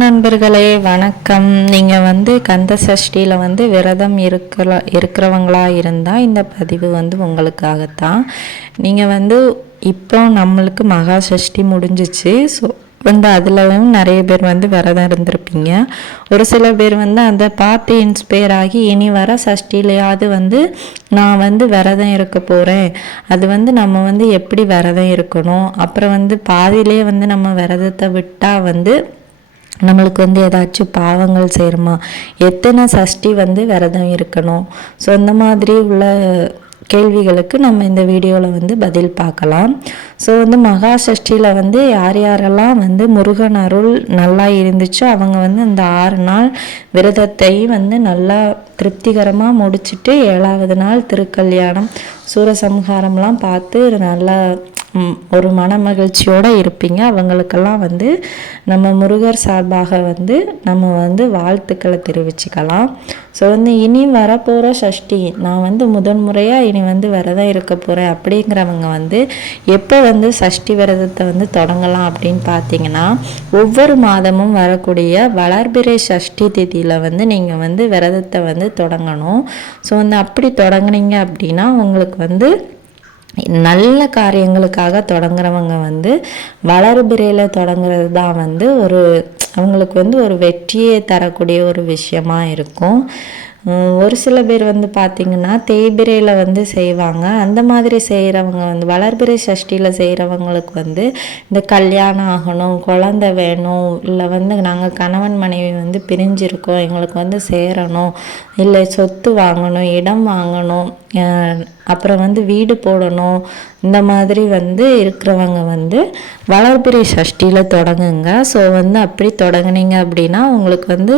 நண்பர்களே வணக்கம். நீங்கள் வந்து கந்த சஷ்டியில் வந்து விரதம் இருக்கிற இருக்கிறவங்களாக இருந்தால் இந்த பதிவு வந்து உங்களுக்காகத்தான். நீங்கள் வந்து இப்போ நம்மளுக்கு மகா சஷ்டி முடிஞ்சிச்சு. ஸோ வந்து அதுலவும் நிறைய பேர் வந்து விரதம் இருந்திருப்பீங்க. ஒரு சில பேர் வந்து அதை பார்த்து இன்ஸ்பயர் ஆகி இனி வர சஷ்டிலையாவது வந்து நான் வந்து விரதம் இருக்க போகிறேன் அது வந்து நம்ம வந்து எப்படி விரதம் இருக்கணும்? அப்புறம் வந்து பாதியிலே வந்து நம்ம விரதத்தை விட்டால் வந்து நம்மளுக்கு வந்து ஏதாச்சும் பாவங்கள் சேருமா எத்தனை சஷ்டி வந்து விரதம் இருக்கணும்? ஸோ இந்த மாதிரி உள்ள கேள்விகளுக்கு நம்ம இந்த வீடியோவில் வந்து பதில் பார்க்கலாம். ஸோ வந்து மகா சஷ்டியில் வந்து யார் யாரெல்லாம் வந்து முருகன் அருள் நல்லா இருந்துச்சோ அவங்க வந்து அந்த ஆறு நாள் விரதத்தை வந்து நல்லா திருப்திகரமாக முடிச்சுட்டு ஏழாவது நாள் திருக்கல்யாணம் சூரசம்ஹாரம்லாம் பார்த்து நல்லா ஒரு மன மகிழ்ச்சியோடு இருப்பீங்க. அவங்களுக்கெல்லாம் வந்து நம்ம முருகர் சார்பாக வந்து நம்ம வந்து வாழ்த்துக்களை தெரிவிச்சுக்கலாம். ஸோ வந்து இனி வரப்போகிற சஷ்டி நான் வந்து முதன் முறையாக இனி வந்து விரதம் இருக்க போகிறேன் அப்படிங்கிறவங்க வந்து எப்போ வந்து சஷ்டி விரதத்தை வந்து தொடங்கலாம் அப்படின்னு பார்த்தீங்கன்னா ஒவ்வொரு மாதமும் வரக்கூடிய வளர்பிறை சஷ்டி திதியில் வந்து நீங்கள் வந்து விரதத்தை வந்து தொடங்கணும். ஸோ வந்து அப்படி தொடங்குனீங்க அப்படின்னா உங்களுக்கு வந்து நல்ல காரியங்களுக்காக தொடங்குறவங்க வந்து வளர்பிறையில் தொடங்குறது தான் வந்து ஒரு அவங்களுக்கு வந்து ஒரு வெற்றியை தரக்கூடிய ஒரு விஷயமா இருக்கும். ஒரு சில பேர் வந்து பார்த்திங்கன்னா தேய்பிரையில் வந்து செய்வாங்க. அந்த மாதிரி செய்கிறவங்க வந்து வளர்பிறை சஷ்டியில் செய்கிறவங்களுக்கு வந்து இந்த கல்யாணம் ஆகணும் குழந்த வேணும் இல்லை வந்து நாங்கள் கணவன் மனைவி வந்து பிரிஞ்சிருக்கோம் எங்களுக்கு வந்து சேரணும் இல்லை சொத்து வாங்கணும் இடம் வாங்கணும் அப்புறம் வந்து வீடு போடணும். இந்த மாதிரி வந்து இருக்கிறவங்க வந்து வளர்பிறை சஷ்டியில் தொடங்குங்க. ஸோ வந்து அப்படி தொடங்குனீங்க அப்படின்னா உங்களுக்கு வந்து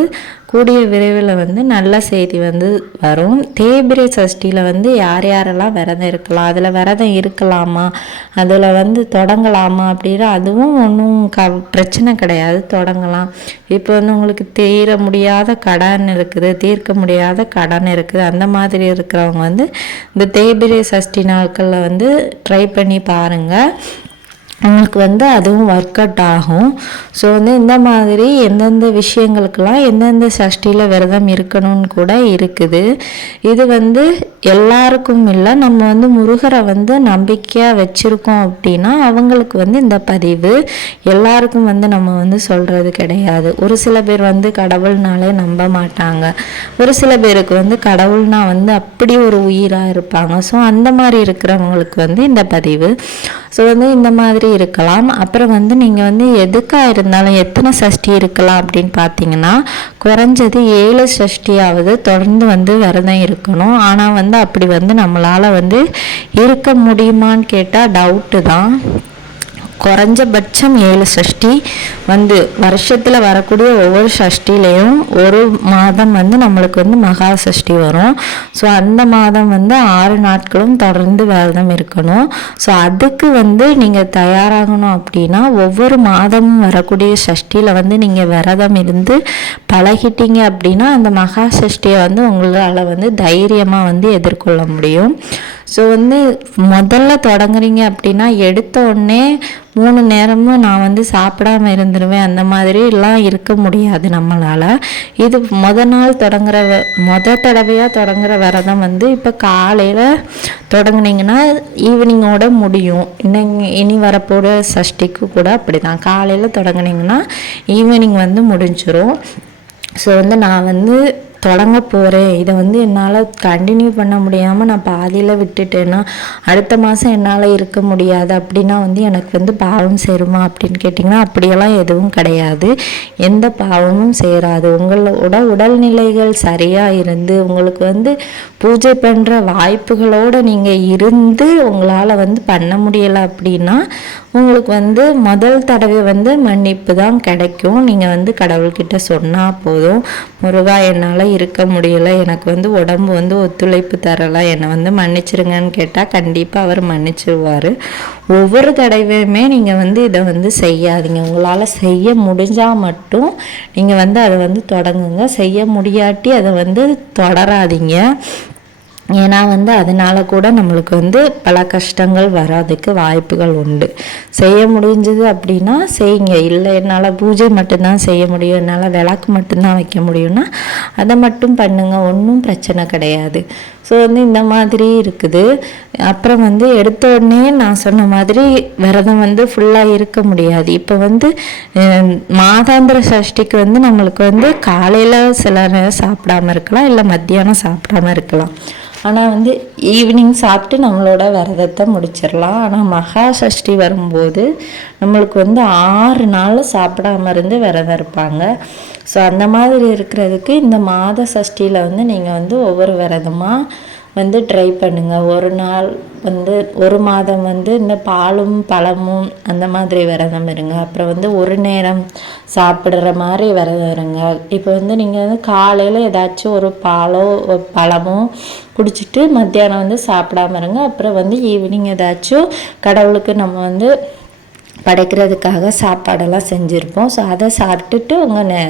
கூடிய விரைவில் வந்து நல்ல செய்தி வந்து வரும். தேய்பிரை சஷ்டியில் வந்து யார் யாரெல்லாம் விரதம் இருக்கலாம் அதில் விரதம் இருக்கலாமா அதில் வந்து தொடங்கலாமா அப்படின்னா அதுவும் ஒன்றும் க பிரச்சனை கிடையாது. தொடங்கலாம். இப்போ வந்து உங்களுக்கு தீர முடியாத கடன் இருக்குது தீர்க்க முடியாத கடன் இருக்குது. அந்த மாதிரி இருக்கிறவங்க வந்து இந்த தேய்பிரை சஷ்டி நாட்களில் வந்து ட்ரை பண்ணி பாருங்கள் நம்மளுக்கு வந்து அதுவும் ஒர்க் அவுட் ஆகும். ஸோ வந்து இந்த மாதிரி எந்தெந்த விஷயங்களுக்கெல்லாம் எந்தெந்த சஷ்டியில் விரதம் இருக்கணும்னு கூட இருக்குது. இது வந்து எல்லாருக்கும் இல்லை நம்ம வந்து முருகரை வந்து நம்பிக்கையாக வச்சுருக்கோம் அப்படின்னா அவங்களுக்கு வந்து இந்த பதிவு எல்லாருக்கும் வந்து நம்ம வந்து சொல்கிறது கிடையாது. ஒரு சில பேர் வந்து கடவுள்னாலே நம்ப மாட்டாங்க. ஒரு சில பேருக்கு வந்து கடவுள்னா வந்து அப்படி ஒரு உயிராக இருப்பாங்க. ஸோ அந்த மாதிரி இருக்கிறவங்களுக்கு வந்து இந்த பதிவு. ஸோ வந்து இந்த மாதிரி இருக்கலாம். அப்புறம் வந்து நீங்கள் வந்து எதுக்காக இருந்தாலும் எத்தனை சஷ்டி இருக்கலாம் அப்படின்னு பார்த்தீங்கன்னா குறைஞ்சது ஏழு சஷ்டியாவது தொடர்ந்து வந்து விரதம் இருக்கணும். ஆனால் வந்து அப்படி வந்து நம்மளால் வந்து இருக்க முடியுமான்னு கேட்டால் டவுட்டு தான். குறைஞ்சபட்சம் ஏழு சஷ்டி. வந்து வருஷத்தில் வரக்கூடிய ஒவ்வொரு சஷ்டிலையும் ஒரு மாதம் வந்து நம்மளுக்கு வந்து மகா சஷ்டி வரும். ஸோ அந்த மாதம் வந்து ஆறு நாட்களும் தொடர்ந்து விரதம் இருக்கணும். ஸோ அதுக்கு வந்து நீங்கள் தயாராகணும் அப்படின்னா ஒவ்வொரு மாதமும் வரக்கூடிய சஷ்டியில் வந்து நீங்கள் விரதம் இருந்து பழகிட்டீங்க அப்படின்னா அந்த மகா சஷ்டியை வந்து உங்களால் வந்து தைரியமாக வந்து எதிர்கொள்ள முடியும். ஸோ வந்து முதல்ல தொடங்குறீங்க அப்படின்னா எடுத்த உடனே மூணு நேரமும் நான் வந்து சாப்பிடாம இருந்துருவேன். அந்த மாதிரிலாம் இருக்க முடியாது நம்மளால். இது முத நாள் தொடங்குற மொத தடவையாக தொடங்குற விரதம் வந்து இப்போ காலையில் தொடங்குனீங்கன்னா ஈவினிங்கோட முடியும். இன்னைக்கு இனி வரப்போகிற சஷ்டிக்கு கூட அப்படி தான் காலையில் தொடங்குனீங்கன்னா ஈவினிங் வந்து முடிஞ்சிடும் ஸோ வந்து நான் வந்து தொடங்க போகிறேன் இதை வந்து என்னால் கண்டினியூ பண்ண முடியாமல் நான் பாதியில் விட்டுட்டேன்னா அடுத்த மாதம் என்னால் இருக்க முடியாது. அப்படின்னா வந்து எனக்கு வந்து பாவம் சேருமா அப்படின்னு கேட்டிங்கன்னா அப்படியெல்லாம் எதுவும் கிடையாது. எந்த பாவமும் சேராது. உங்களோட உடல்நிலைகள் சரியாக இருந்து உங்களுக்கு வந்து பூஜை பண்ணுற வாய்ப்புகளோடு நீங்கள் இருந்து உங்களால் வந்து பண்ண முடியலை அப்படின்னா உங்களுக்கு வந்து முதல் தடவை வந்து மன்னிப்பு தான் கிடைக்கும். நீங்கள் வந்து கடவுள்கிட்ட சொன்னால் போதும். முருகா என்னால் இருக்க முடியலை. எனக்கு வந்து உடம்பு வந்து ஒத்துழைப்பு தரலை. என்னை வந்து மன்னிச்சிருங்கன்னு கேட்டால் கண்டிப்பாக அவர் மன்னிச்சிருவார். ஒவ்வொரு தடவையுமே நீங்கள் வந்து இதை வந்து செய்யாதீங்க. உங்களால் செய்ய முடிஞ்சால் மட்டும் நீங்கள் வந்து அதை வந்து தொடங்குங்க. செய்ய முடியாட்டி அதை வந்து தொடராதீங்க. ஏன்னா வந்து அதனால கூட நம்மளுக்கு வந்து பல கஷ்டங்கள் வராதுக்கு வாய்ப்புகள் உண்டு. செய்ய முடிஞ்சது அப்படின்னா செய்யுங்க. இல்லை என்னால் பூஜை மட்டும்தான் செய்ய முடியும். என்னால் விளக்கு மட்டும்தான் வைக்க முடியும்னா அதை மட்டும் பண்ணுங்கள் ஒன்றும் பிரச்சனை கிடையாது. ஸோ வந்து இந்த மாதிரி இருக்குது. அப்புறம் வந்து எடுத்த உடனே நான் சொன்ன மாதிரி விரதம் வந்து ஃபுல்லாக இருக்க முடியாது. இப்போ வந்து மாதாந்திர சஷ்டிக்கு வந்து நம்மளுக்கு வந்து காலையில் சில நேரம் சாப்பிடாம இருக்கலாம். இல்லை மத்தியானம் சாப்பிடாம இருக்கலாம். ஆனால் வந்து ஈவினிங் சாப்பிட்டு நம்மளோட விரதத்தை முடிச்சிடலாம். ஆனால் மகா சஷ்டி வரும்போது நம்மளுக்கு வந்து ஆறு நாள் சாப்பிடாம இருந்து விரதம் இருப்பாங்க. ஸோ அந்த மாதிரி இருக்கிறதுக்கு இந்த மாத சஷ்டியில் வந்து நீங்கள் வந்து ஒவ்வொரு விரதமாக வந்து ட்ரை பண்ணுங்கள் ஒரு நாள் வந்து ஒரு மாதம் வந்து இந்த பாலும் பழமும் அந்த மாதிரி விரதம் இருங்க. அப்புறம் வந்து ஒரு நேரம் சாப்பிட்ற மாதிரி விரதம் இருங்க. இப்போ வந்து நீங்கள் வந்து காலையில் ஏதாச்சும் ஒரு பாலோ பழமோ குடிச்சிட்டு மத்தியானம் வந்து சாப்பிடாம இருங்க. அப்புறம் வந்து ஈவினிங் ஏதாச்சும் கடவுளுக்கு நம்ம வந்து படைக்கிறதுக்காக சாப்பாடெல்லாம் செஞ்சுருப்போம். ஸோ அதை சாப்பிட்டுட்டு உங்கள் நெ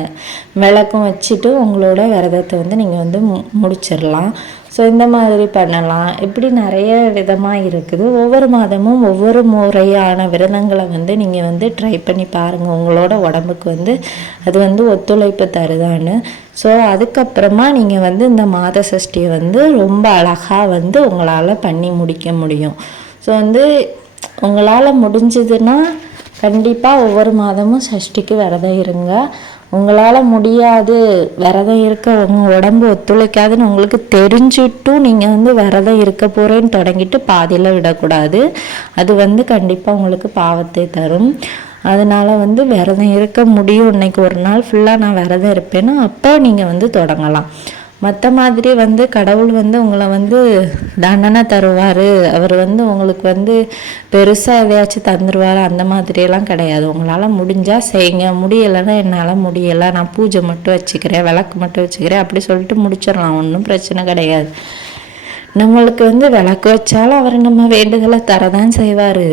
விளக்கும் வச்சுட்டு உங்களோட விரதத்தை வந்து நீங்கள் வந்து மு முடிச்சிடலாம். ஸோ இந்த மாதிரி பண்ணலாம். இப்படி நிறைய விதமாக இருக்குது. ஒவ்வொரு மாதமும் ஒவ்வொரு முறையான விரதங்களை வந்து நீங்கள் வந்து ட்ரை பண்ணி பாருங்கள் உங்களோட உடம்புக்கு வந்து அது வந்து ஒத்துழைப்பு தருதான்னு. ஸோ அதுக்கப்புறமா நீங்கள் வந்து இந்த மாத சஷ்டியை வந்து ரொம்ப அழகாக வந்து உங்களால் பண்ணி முடிக்க முடியும். ஸோ வந்து உங்களால் முடிஞ்சதுன்னா கண்டிப்பாக ஒவ்வொரு மாதமும் சஷ்டிக்கு விரதம் இருங்க. உங்களால் முடியாது விரதம் இருக்க உங்கள் உடம்பு ஒத்துழைக்காதுன்னு உங்களுக்கு தெரிஞ்சுட்டும் நீங்கள் வந்து விரதம் இருக்க போகிறேன்னு தொடங்கிட்டு பாதியில் விடக்கூடாது. அது வந்து கண்டிப்பாக உங்களுக்கு பாவத்தை தரும். அதனால் வந்து விரதம் இருக்க முடியும். இன்னைக்கு ஒரு நாள் ஃபுல்லாக நான் விரதம் இருப்பேன்னா அப்போ நீங்கள் வந்து தொடங்கலாம். மற்ற மாதிரி வந்து கடவுள் வந்து உங்களை வந்து தண்டனை தருவார். அவர் வந்து உங்களுக்கு வந்து பெருசாக எதையாச்சும் தந்துடுவார் அந்த மாதிரியெல்லாம் கிடையாது. உங்களால் முடிஞ்சால் செய்யுங்க. முடியலைன்னா என்னால் முடியலை. நான் பூஜை மட்டும் வச்சுக்கிறேன் விளக்கு மட்டும் வச்சுக்கிறேன். அப்படி சொல்லிட்டு முடிச்சிடலாம். ஒன்றும் பிரச்சனை கிடையாது. நம்மளுக்கு வந்து விளக்கு வச்சாலும் அவர் நம்ம வேண்டுதலை தரதான் செய்வார்.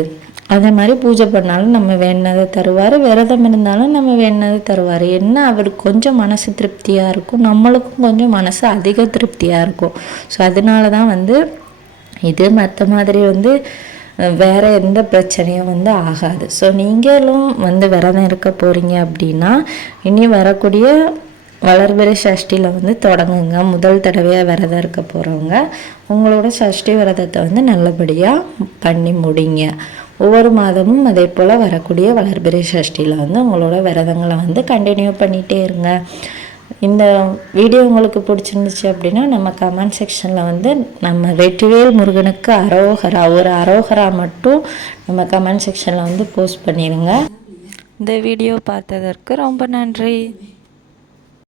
அதே மாதிரி பூஜை பண்ணாலும் நம்ம வேணதை தருவார் விரதம் இருந்தாலும் நம்ம வேணதை தருவார். என்ன அவருக்கு கொஞ்சம் மனசு திருப்தியாக இருக்கும் நம்மளுக்கும் கொஞ்சம் மனசு அதிக திருப்தியாக இருக்கும். ஸோ அதனால தான் வந்து இது மற்ற மாதிரி வந்து வேறு எந்த பிரச்சனையும் வந்து ஆகாது. ஸோ நீங்களும் வந்து விரதம் இருக்க போகிறீங்க அப்படின்னா இனி வரக்கூடிய வளர்பிறை சஷ்டியில் வந்து தொடங்குங்க. முதல் தடவையாக விரதம் இருக்க போகிறவங்க உங்களோட சஷ்டி விரதத்தை வந்து நல்லபடியாக பண்ணி முடிங்க. ஒவ்வொரு மாதமும் அதே போல் வரக்கூடிய வளர்பிறை சஷ்டியில் வந்து உங்களோட விரதங்களை வந்து கண்டினியூ பண்ணிகிட்டே இருங்க. இந்த வீடியோ உங்களுக்கு பிடிச்சிருந்துச்சு அப்படின்னா நம்ம கமெண்ட் செக்ஷனில் வந்து நம்ம வெற்றிவேல் முருகனுக்கு அரோகரா ஒரு அரோகரா மட்டும் நம்ம கமெண்ட் செக்ஷனில் வந்து போஸ்ட் பண்ணிடுங்க இந்த வீடியோ பார்த்ததற்கு ரொம்ப நன்றி.